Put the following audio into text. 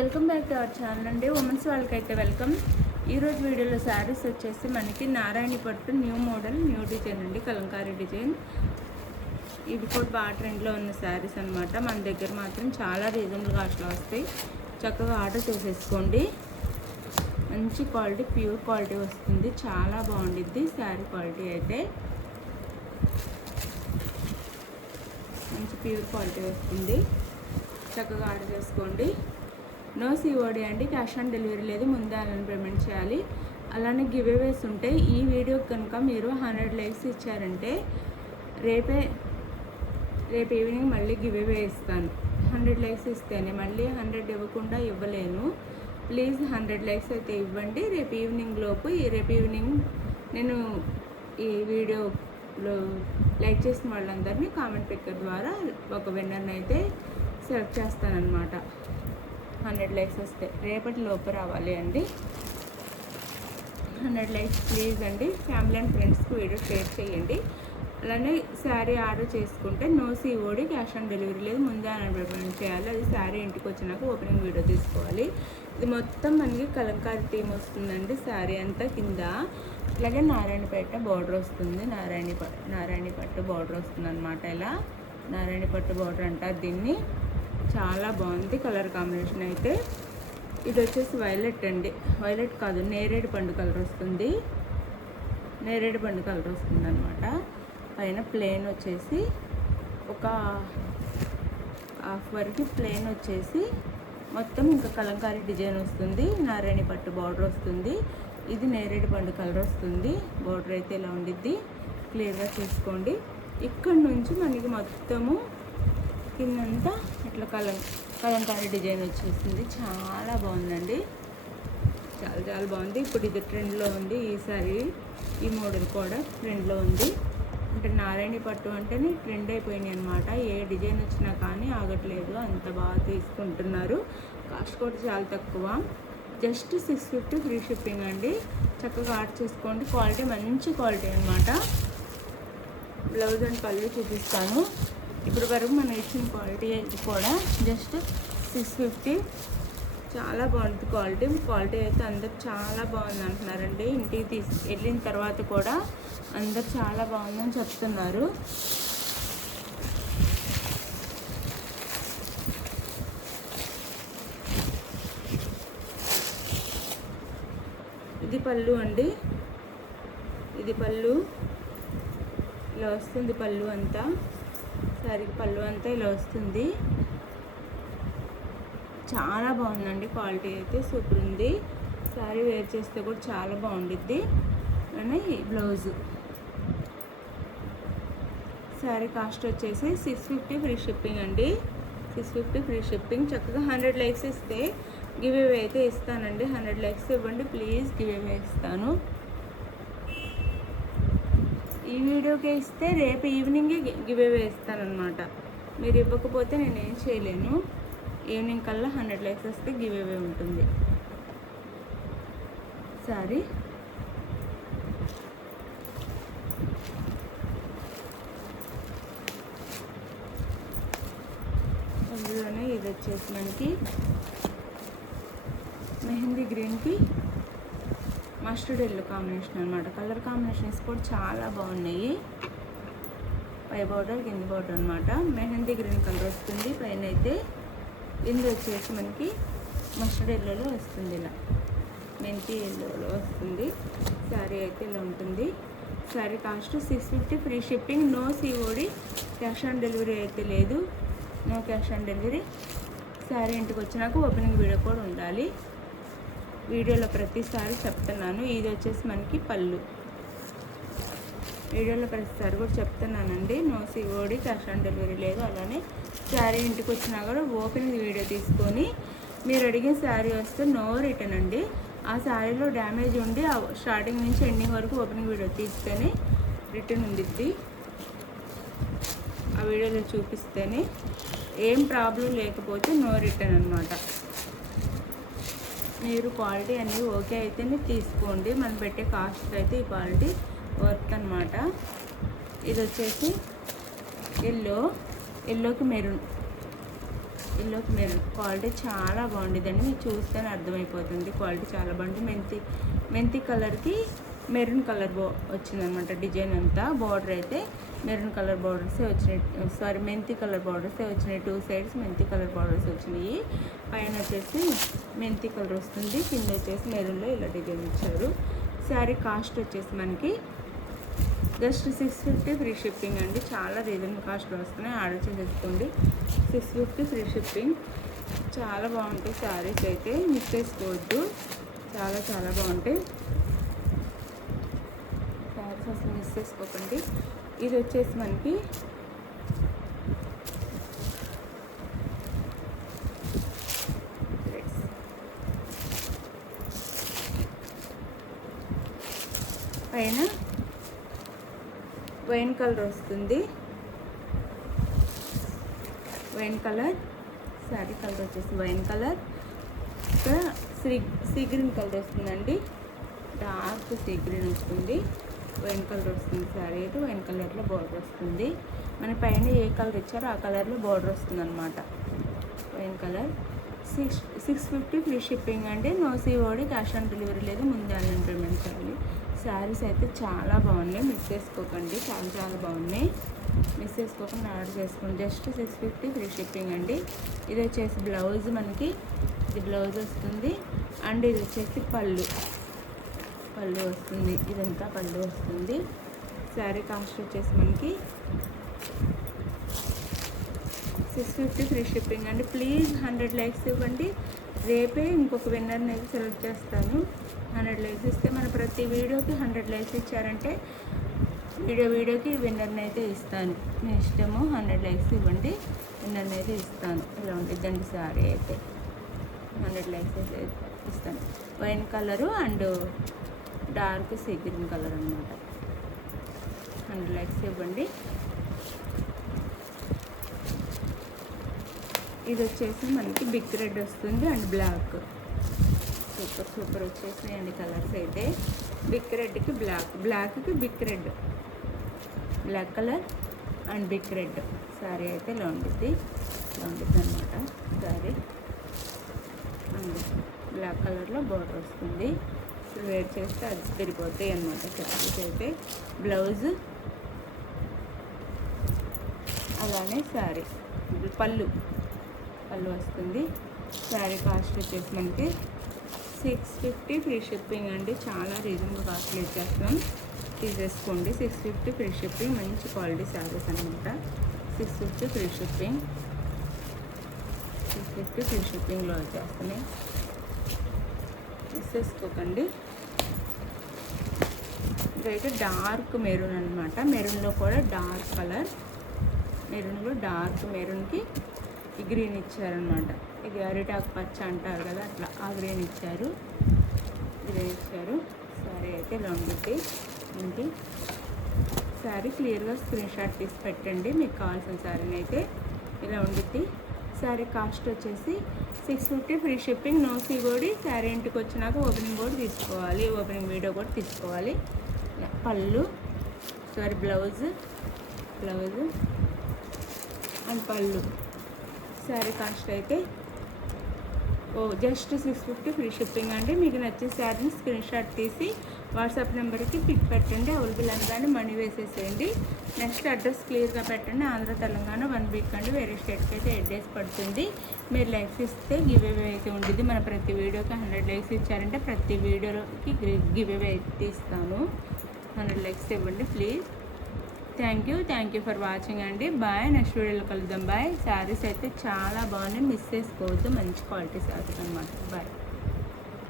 Welcome back to our channel అండి. Women's వాళ్ళకైతే welcome. ఈరోజు వీడియోలో శారీస్ వచ్చేసి మనకి నారాయణ పట్టు న్యూ మోడల్ న్యూ డిజైన్ అండి, కలంకారీ డిజైన్. ఇవి కూడా బాగా ట్రెండ్లో ఉన్న శారీస్ అనమాట. మన దగ్గర మాత్రం చాలా రీజనబుల్ కాస్ట్లో వస్తాయి. చక్కగా ఆర్డర్ చేసేసుకోండి. మంచి క్వాలిటీ, ప్యూర్ క్వాలిటీ వస్తుంది. చాలా బాగుండిద్ది శారీ క్వాలిటీ అయితే. మంచి ప్యూర్ క్వాలిటీ వస్తుంది. చక్కగా ఆర్డర్ చేసుకోండి. నో సిఓడి అండి, క్యాష్ ఆన్ డెలివరీ లేదు, ముందే ఆన్లైన్ పేమెంట్ చేయాలి. అలానే గివ్ అవేస్ ఉంటాయి. ఈ వీడియో కనుక మీరు 100 లైక్స్ ఇచ్చారంటే రేపు ఈవినింగ్ మళ్ళీ గివ్ అవే ఇస్తాను. 100 లైక్స్ ఇస్తేనే, మళ్ళీ 100 ఇవ్వకుండా ఇవ్వలేను. ప్లీజ్ 100 లైక్స్ అయితే ఇవ్వండి. రేపు ఈవినింగ్ లోపు, రేపు ఈవినింగ్ నేను ఈ వీడియోలో లైక్ చేసిన వాళ్ళందరినీ కామెంట్ పిక్కర్ ద్వారా ఒక విన్నర్ని అయితే సెలెక్ట్ చేస్తానన్నమాట. 100 లైక్స్ వస్తే రేపటి లోపు రావాలి అండి. 100 లైక్స్ ప్లీజ్ అండి. ఫ్యామిలీ అండ్ ఫ్రెండ్స్కి వీడియో షేర్ చేయండి. అలానే శారీ ఆర్డర్ చేసుకుంటే no COD, cash on delivery లేదు, ముందే ఆన్లైన్ పేమెంట్ చేయాలి. అది శారీ ఇంటికి వచ్చినాక ఓపెనింగ్ వీడియో తీసుకోవాలి. ఇది మొత్తం మనకి కలంకారీ థీమ్ వస్తుందండి. శారీ అంతా కింద అలాగే నారాయణపేట బార్డర్ వస్తుంది. నారాయణ పట్టు బార్డర్ వస్తుంది అనమాట. ఇలా నారాయణ పట్టు బార్డర్ అంటారు దీన్ని. చాలా బాగుంది కలర్ కాంబినేషన్ అయితే. ఇది వచ్చేసి వైలెట్ అండి, వైలెట్ కాదు, నేరేడు పండు కలర్ వస్తుంది. నేరేడు పండు కలర్ వస్తుంది అనమాట. పైన ప్లెయిన్ వచ్చేసి ఒక హాఫ్ వరకు ప్లెయిన్ వచ్చేసి మొత్తం ఇంకా కలంకారీ డిజైన్ వస్తుంది. నారాయణ పట్టు బార్డర్ వస్తుంది. ఇది నేరేడు పండు కలర్ వస్తుంది. బార్డర్ అయితే ఇలా ఉండిద్ది, క్లియర్గా చూసుకోండి. ఇక్కడ నుంచి మనకి మొత్తము కిందంతా ఇట్లా కలంకారీ డిజైన్ వచ్చేసింది. చాలా బాగుందండి, చాలా చాలా బాగుంది. ఇప్పుడు ఇది ట్రెండ్లో ఉంది. ఈసారి ఈ మోడల్ కూడా ట్రెండ్లో ఉంది. అంటే నారాయణ పట్టు అంటేనే ట్రెండ్ అయిపోయినాయి అనమాట. ఏ డిజైన్ వచ్చినా కానీ ఆగట్లేదు, అంత బాగా తీసుకుంటున్నారు. కాస్ట్ కూడా చాలా తక్కువ, జస్ట్ 650 ఫ్రీ షిప్పింగ్ అండి. చక్కగా ఆర్డర్ చేసుకోండి. క్వాలిటీ మంచి క్వాలిటీ అనమాట. బ్లౌజ్ అండ్ పళ్ళు చూపిస్తాను. ఇప్పుడు వరకు మనం ఇచ్చిన క్వాలిటీ అయితే కూడా జస్ట్ 650. చాలా బాగుంటుంది క్వాలిటీ అయితే. అందరు చాలా బాగుంది అంటున్నారండి. ఇంటికి వెళ్ళిన తర్వాత కూడా అందరు చాలా బాగుందని చెప్తున్నారు. ఇది పళ్ళు అండి, ఇది పళ్ళు ఇలా వస్తుంది. పళ్ళు అంతా శారీకి పళ్ళు అంతా ఇలా వస్తుంది. చాలా బాగుందండి, క్వాలిటీ అయితే సూపర్ ఉంది. శారీ వేర్ చేస్తే కూడా చాలా బాగుండిద్ది. అని బ్లౌజు శారీ కాస్ట్ వచ్చేసి 650 ఫ్రీ షిప్పింగ్ అండి. 650 ఫ్రీ షిప్పింగ్. చక్కగా 100 లైక్స్ ఇస్తే గివ్ అవే అయితే ఇస్తానండి. 100 లైక్స్ ఇవ్వండి ప్లీజ్, గివ్ అవే ఇస్తాను. ఈ వీడియోకే ఇస్తే రేపు ఈవినింగే గివ్ అవే ఇస్తానన్నమాట. మీరు ఇవ్వకపోతే నేనేం చేయలేను. ఈవినింగ్ కల్లా 100 లైక్స్ వస్తే గివ్ అవే ఉంటుంది. సారీ, అందులోనే ఇది వచ్చేసి మనకి మెహందీ గ్రీన్కి మస్టర్డ్ ఎల్లో కాంబినేషన్ అనమాట. కలర్ కాంబినేషన్స్ కూడా చాలా బాగున్నాయి. పై బార్డర్ కింద బార్డర్ అనమాట. మెహందీ గ్రీన్ కలర్ వస్తుంది. పైన అయితే కింద వచ్చేసి మనకి మస్టర్డ్ ఎల్లోలో వస్తుంది, ఇలా మెంతి ఎల్లోలో వస్తుంది. శారీ అయితే ఇలా ఉంటుంది. Sari cost 650 free shipping. No COD, cash on delivery అయితే లేదు. No cash on delivery. Sari ఇంటికి వచ్చినాక ఓపెనింగ్ వీడియో కూడా ఉండాలి. వీడియోలో ప్రతిసారి చెప్తున్నాను. ఇది వచ్చేసి మనకి పళ్ళు. వీడియోలో ప్రతిసారి కూడా చెప్తున్నానండి. No COD, cash on delivery లేదు. అలానే శారీ ఇంటికి వచ్చినా కూడా ఓపెనింగ్ వీడియో తీసుకొని మీరు అడిగిన శారీ వస్తే నో రిటర్న్ అండి. ఆ శారీలో డ్యామేజ్ ఉండి స్టార్టింగ్ నుంచి ఎండింగ్ వరకు ఓపెనింగ్ వీడియో తీస్తేనే రిటర్న్ ఉండిద్ది. ఆ వీడియోలో చూపిస్తేనే, ఏం ప్రాబ్లం లేకపోతే నో రిటర్న్ అనమాట. మీరు క్వాలిటీ అన్నీ ఓకే అయితేనే తీసుకోండి. మనం పెట్టే కాస్ట్ అయితే ఈ క్వాలిటీ వర్త్ అనమాట. ఇది వచ్చేసి ఎల్లోకి మెరూన్, ఎల్లోకి మెరూన్ క్వాలిటీ చాలా బాగుండేదండి. మీకు చూస్తేనే అర్థమైపోతుంది క్వాలిటీ చాలా బాగుంది. మెంతి కలర్కి మెరూన్ కలర్ వచ్చిందనమాట. డిజైన్ అంతా బార్డర్ అయితే మెరూన్ కలర్ బార్డర్సే వచ్చినాయి, మెంతి కలర్ బార్డర్సే వచ్చినాయి. 2 సైడ్స్ మెంతి కలర్ బార్డర్స్ వచ్చినాయి. పైన వచ్చేసి మెంతి కలర్ వస్తుంది, కింద వచ్చేసి మెరూన్లో ఇలా డిజైన్ ఇచ్చారు. శారీ కాస్ట్ వచ్చేసి మనకి జస్ట్ 650 ఫ్రీ షిప్పింగ్ అండి. చాలా రీజనబుల్ కాస్ట్లో వస్తున్నాయి, ఆర్డర్ చేసేసుకోండి. 650 ఫ్రీ షిప్పింగ్. చాలా బాగుంటాయి శారీస్ అయితే, మిస్ చేసుకోవద్దు. చాలా చాలా బాగుంటాయి శారీస్, అసలు మిస్ చేసుకోకండి. ఇది వచ్చేసి మనకి పైన వైన్ కలర్ వస్తుంది. వైన్ కలర్ శారీ కలర్ వచ్చేసి వైన్ కలర్. ఇక్కడ సీ గ్రీన్ కలర్ వస్తుందండి, డార్క్ సీ గ్రీన్ వస్తుంది. వైన్ కలర్ వస్తుంది శారీ అయితే, వైన్ కలర్లో బార్డర్ వస్తుంది. మన పైన ఏ కలర్ ఇచ్చారో ఆ కలర్లో బార్డర్ వస్తుంది అనమాట. Wine colour. 650 ఫ్రీ షిప్పింగ్ అండి. No COD, cash on delivery లేదు, ముందే ఆన్లైన్ పేమెంట్ చేయాలి. శారీస్ అయితే చాలా బాగున్నాయి, మిస్ చేసుకోకండి. చాలా చాలా బాగున్నాయి, మిస్ చేసుకోకుండా ఆర్డర్ చేసుకోండి. జస్ట్ 650 ఫ్రీ షిప్పింగ్ అండి. ఇది వచ్చేసి బ్లౌజ్, మనకి ఇది బ్లౌజ్ వస్తుంది. అండ్ ఇది వచ్చేసి పళ్ళు వస్తుంది. ఇదంతా పళ్ళు వస్తుంది. శారీ కాస్ట్ వచ్చేసి మనకి 650 ఫ్రీ షిప్పింగ్ అండి. ప్లీజ్ 100 లైక్స్ ఇవ్వండి. రేపే ఇంకొక విన్నర్ని అయితే సెలెక్ట్ చేస్తాను. 100 లైక్స్ ఇస్తే మన ప్రతి వీడియోకి 100 లైక్స్ ఇచ్చారంటే వీడియోకి విన్నర్ని అయితే ఇస్తాను. మీ ఇష్టము, 100 లైక్స్ ఇవ్వండి, విన్నర్ని అయితే ఇస్తాను. ఇలా ఉంటుందండి శారీ అయితే. 100 లైక్స్ అయితే ఇస్తాను. Wine colour and dark sea green colour అనమాట. 100 లైక్స్ ఇవ్వండి. ఇది వచ్చేసి మనకి బిగ్ రెడ్ వస్తుంది అండ్ బ్లాక్. సూపర్ వచ్చేసినాయండి కలర్స్ అయితే. బిగ్ రెడ్కి బ్లాక్కి big red, black colour and big red sari అయితే ఇలా ఉంటుంది అనమాట. శారీ అండ్ బ్లాక్ కలర్లో బార్డర్ వస్తుంది. వేర్ చేస్తే అది తిరిగిపోతాయి అనమాట శారీస్ అయితే. బ్లౌజ్ అలానే శారీ పళ్ళు వస్తుంది. శారీ కాస్ట్ వచ్చేసి మనకి 650 ఫ్రీ షిప్పింగ్ అండి. చాలా రీజనబుల్ కాస్ట్లో ఇచ్చేస్తాం, తీసేసుకోండి. 650 ఫ్రీ షిప్పింగ్, మంచి క్వాలిటీ శారీస్ అనమాట. 650 ఫ్రీ షిప్పింగ్, 650 ఫ్రీ షిప్పింగ్లో వచ్చేస్తున్నాయి, మిస్ చేసుకోకండి. ఇదైతే డార్క్ మెరూన్ అనమాట. మెరూన్లో కూడా డార్క్ కలర్, మెరూన్లో డార్క్ మెరూన్కి ఈ గ్రీన్ ఇచ్చారనమాట. ఇది అరిటాకు పచ్చ అంటారు కదా, అట్లా ఆ గ్రీన్ ఇచ్చారు. శారీ అయితే ఇలా ఉంటుంది. ఇంటి శారీ క్లియర్గా స్క్రీన్ షాట్ తీసి పెట్టండి, మీకు కావాల్సిన శారీని అయితే. ఇలా ఉండిద్ది. శారీ కాస్ట్ వచ్చేసి 650 free shipping, no COD. Sari ఇంటికి వచ్చినాక ఓపెనింగ్ కూడా తీసుకోవాలి, ఓపెనింగ్ వీడియో కూడా తీసుకోవాలి. పళ్ళు బ్లౌజ్ అండ్ పళ్ళు. శారీ కాస్ట్ అయితే జస్ట్ 650 ఫ్రీ షిప్పింగ్ అండి. మీకు నచ్చిన శారీని స్క్రీన్ షాట్ తీసి వాట్సాప్ నెంబర్కి పిక్ పెట్టండి, అవైలబుల్ అనగానే మనీ వేసేసేయండి. నెక్స్ట్ అడ్రస్ క్లియర్గా పెట్టండి. ఆంధ్ర తెలంగాణ 1 వీక్ అండి. వేరే స్టేట్కి అయితే 8 డేస్ పడుతుంది. మీరు లైక్స్ ఇస్తే గివ్ అవే అయితే ఉంటుంది. మన ప్రతి వీడియోకి 100 లైక్స్ ఇచ్చారంటే ప్రతి వీడియోకి గివ్ అవే అయితే ఇస్తాను. 100 లైక్స్ ఇవ్వండి please. Thank you for watching అండి. బాయ్. నెక్స్ట్ వీడియోలో కలుద్దాం. బాయ్. శారీస్ అయితే చాలా బాగున్నాయి, మిస్ చేసుకోవద్దు. మంచి క్వాలిటీ శారీస్ అనమాట. బాయ్.